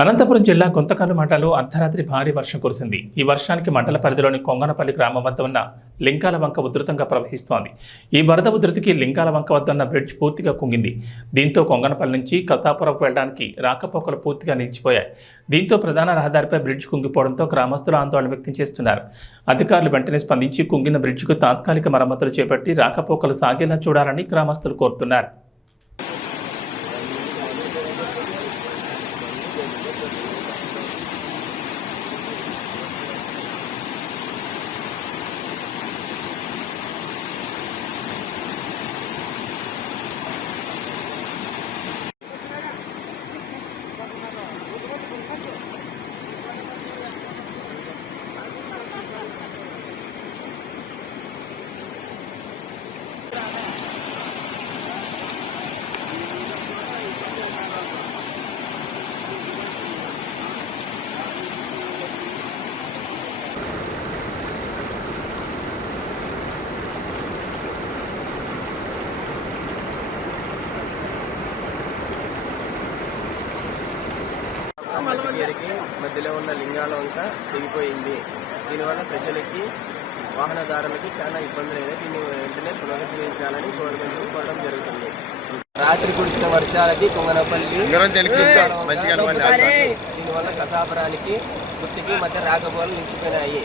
అనంతపురం జిల్లా గుంతకల్లు మండలంలో అర్ధరాత్రి భారీ వర్షం కురిసింది. ఈ వర్షానికి మండల పరిధిలోని కొంగనపల్లి గ్రామం వద్ద ఉన్న లింకాల వంక ఉధృతంగా ప్రవహిస్తోంది. ఈ వరద ఉధృతికి లింకాల వంక వద్ద ఉన్న బ్రిడ్జ్ పూర్తిగా కుంగింది. దీంతో కొంగనపల్లి నుంచి కతాపురం వెళ్ళడానికి రాకపోకలు పూర్తిగా నిలిచిపోయాయి. దీంతో ప్రధాన రహదారిపై బ్రిడ్జ్ కుంగిపోవడంతో గ్రామస్తులు ఆందోళన వ్యక్తం చేస్తున్నారు. అధికారులు వెంటనే స్పందించి కుంగిన బ్రిడ్జ్కు తాత్కాలిక మరమ్మతులు చేపట్టి రాకపోకలు సాగేలా చూడాలని గ్రామస్తులు కోరుతున్నారు. Thank you. మధ్యగిరికి మధ్యలో ఉన్న లింగాల వంక తెగిపోయింది. దీనివల్ల ప్రజలకి వాహనదారులకి చాలా ఇబ్బందులు అయినాయి. దీన్ని వెంటనే పునరుద్ధరించాలని గవర్నమెంట్ కోరడం జరుగుతుంది. రాత్రి కురిసిన వర్షాలకి కొంగనపల్లి దీనివల్ల కసాపురానికి గుర్తికి మధ్య రాకపోకలు నిలిచిపోయినాయి.